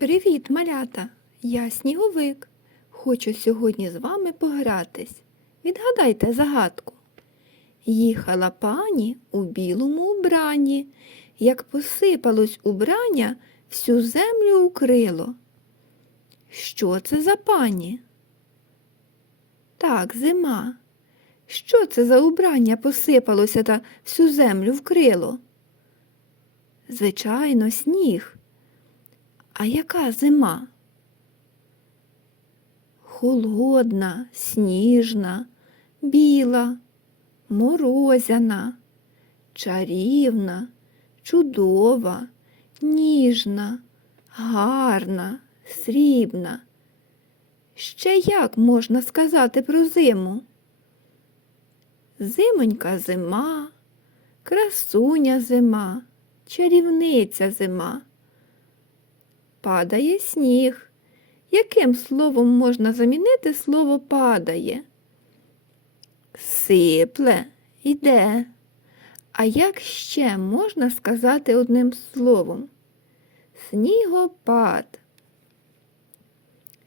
Привіт, малята! Я сніговик. Хочу сьогодні з вами погратись. Відгадайте загадку. Їхала пані у білому убранні, як посипалось убрання, всю землю укрило. Що це за пані? Так, зима. Що це за убрання посипалося та всю землю вкрило? Звичайно, сніг. А яка зима? Холодна, сніжна, біла, морозяна, чарівна, чудова, ніжна, гарна, срібна. Ще як можна сказати про зиму? Зимонька зима, красуня зима, чарівниця зима. Падає сніг. Яким словом можна замінити слово падає? Сипле іде. А як ще можна сказати одним словом? Снігопад.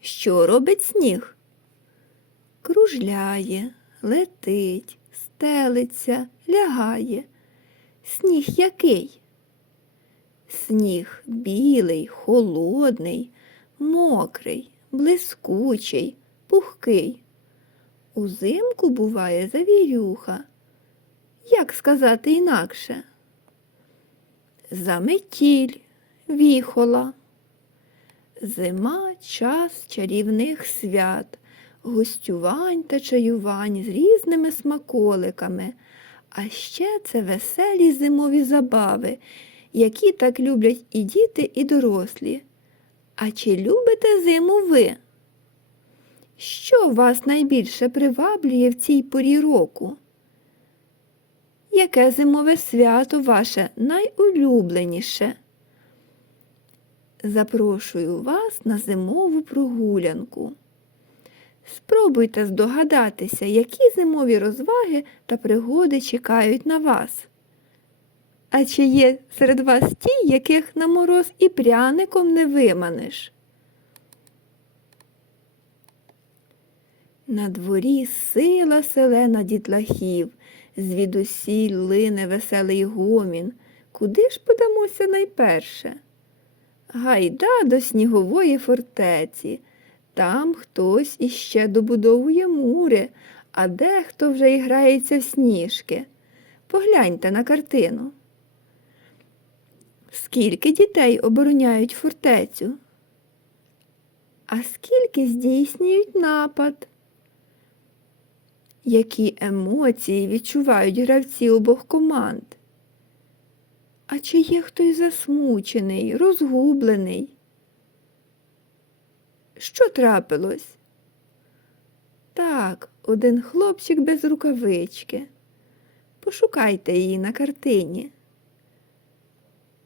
Що робить сніг? Кружляє, летить, стелиться, лягає. Сніг який? Сніг білий, холодний, мокрий, блискучий, пухкий. Узимку буває завірюха. Як сказати інакше? Заметіль, віхола. Зима час чарівних свят, гостювань та чаювань з різними смаколиками, а ще це веселі зимові забави, які так люблять і діти, і дорослі. А чи любите зиму ви? Що вас найбільше приваблює в цій порі року? Яке зимове свято ваше найулюбленіше? Запрошую вас на зимову прогулянку. Спробуйте здогадатися, які зимові розваги та пригоди чекають на вас. А чи є серед вас ті, яких на мороз і пряником не виманиш? На дворі сила селена дітлахів, звідусіль лине веселий гомін. Куди ж подамося найперше? Гайда до снігової фортеці. Там хтось іще добудовує мури, а дехто вже й грається в сніжки. Погляньте на картину. Скільки дітей обороняють фортецю? А скільки здійснюють напад? Які емоції відчувають гравці обох команд? А чи є хтось засмучений, розгублений? Що трапилось? Так, один хлопчик без рукавички. Пошукайте її на картині.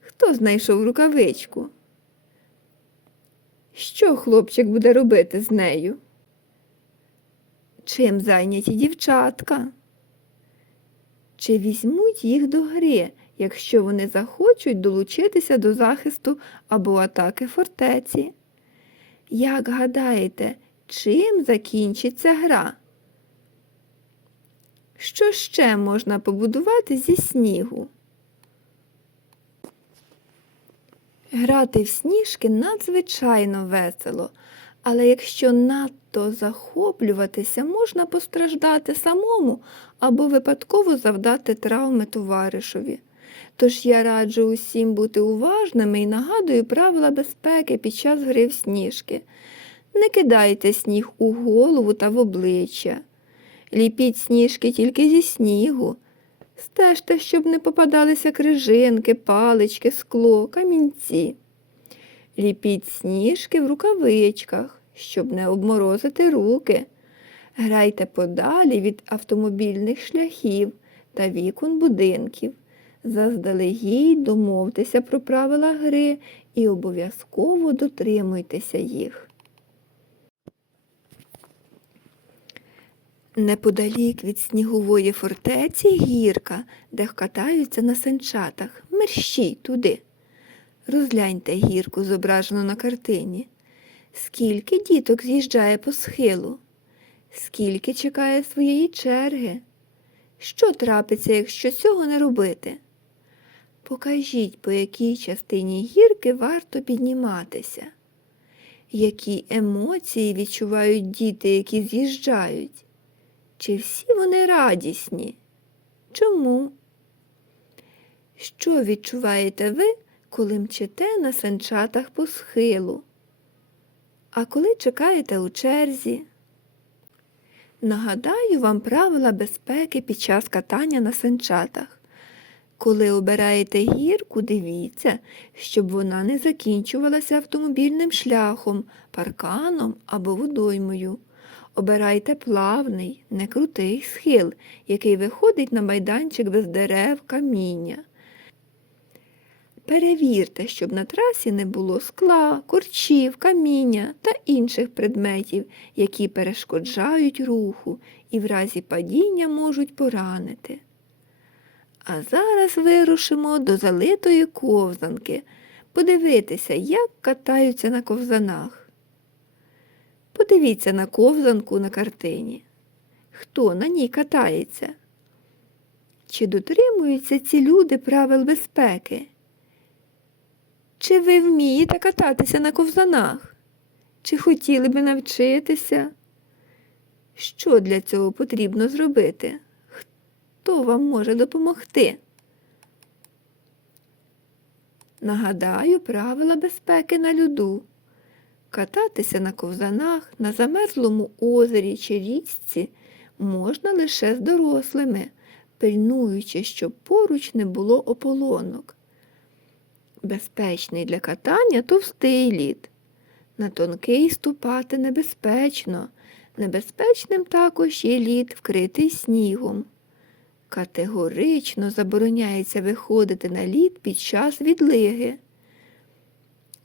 Хто знайшов рукавичку? Що хлопчик буде робити з нею? Чим зайняті дівчатка? Чи візьмуть їх до гри, якщо вони захочуть долучитися до захисту або атаки фортеці? Як гадаєте, чим закінчиться гра? Що ще можна побудувати зі снігу? Грати в сніжки надзвичайно весело, але якщо надто захоплюватися, можна постраждати самому або випадково завдати травми товаришові. Тож я раджу усім бути уважними і нагадую правила безпеки під час гри в сніжки. Не кидайте сніг у голову та в обличчя. Ліпіть сніжки тільки зі снігу. Стежте, щоб не попадалися крижинки, палички, скло, камінці. Ліпіть сніжки в рукавичках, щоб не обморозити руки. Грайте подалі від автомобільних шляхів та вікон будинків. Заздалегідь домовтеся про правила гри і обов'язково дотримуйтеся їх. Неподалік від снігової фортеці гірка, де катаються на санчатах. Мерщій туди. Розгляньте гірку, зображену на картині. Скільки діток з'їжджає по схилу? Скільки чекає своєї черги? Що трапиться, якщо цього не робити? Покажіть, по якій частині гірки варто підніматися. Які емоції відчувають діти, які з'їжджають? Чи всі вони радісні? Чому? Що відчуваєте ви, коли мчите на санчатах по схилу? А коли чекаєте у черзі? Нагадаю вам правила безпеки під час катання на санчатах. Коли обираєте гірку, дивіться, щоб вона не закінчувалася автомобільним шляхом, парканом або водоймою. Обирайте плавний, не крутий схил, який виходить на майданчик без дерев, каміння. Перевірте, щоб на трасі не було скла, корчів, каміння та інших предметів, які перешкоджають руху і в разі падіння можуть поранити. А зараз вирушимо до залитої ковзанки, подивитися, як катаються на ковзанах. Подивіться на ковзанку на картині. Хто на ній катається? Чи дотримуються ці люди правил безпеки? Чи ви вмієте кататися на ковзанах? Чи хотіли би навчитися? Що для цього потрібно зробити? Хто вам може допомогти? Нагадаю правила безпеки на льоду. Кататися на ковзанах на замерзлому озері чи річці можна лише з дорослими, пильнуючи, щоб поруч не було ополонок. Безпечний для катання товстий лід. На тонкий ступати небезпечно. Небезпечним також є лід, вкритий снігом. Категорично забороняється виходити на лід під час відлиги.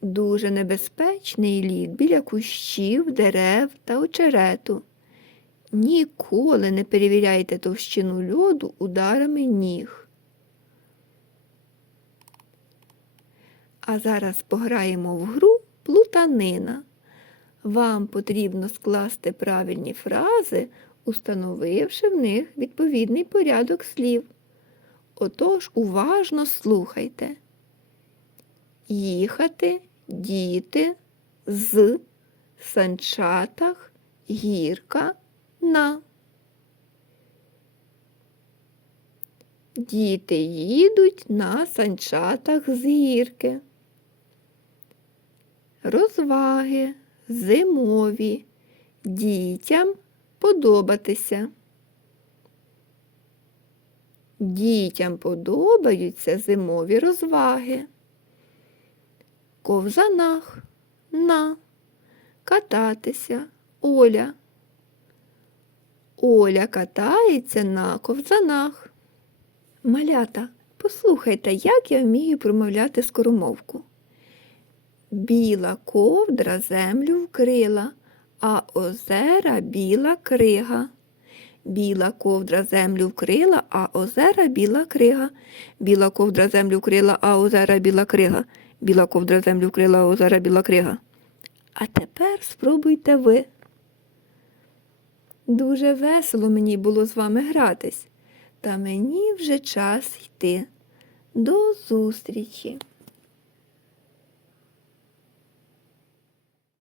Дуже небезпечний лід біля кущів, дерев та очерету. Ніколи не перевіряйте товщину льоду ударами ніг. А зараз пограємо в гру плутанина. Вам потрібно скласти правильні фрази, установивши в них відповідний порядок слів. Отож уважно слухайте. Їхати, діти, з, санчатах, гірка, на. Діти їдуть на санчатах з гірки. Розваги зимові. Дітям подобатися. Дітям подобаються зимові розваги. Ковзанах на кататися Оля. Оля катається на ковзанах. Малята, послухайте, як я вмію промовляти скоромовку. Біла ковдра землю вкрила, а озера біла крига. Біла ковдра землю вкрила, а озера біла крига. Біла ковдра землю вкрила, а озера біла крига. Біла ковдра землю вкрила, озера біла крига. А тепер спробуйте ви. Дуже весело мені було з вами гратись, та мені вже час йти. До зустрічі!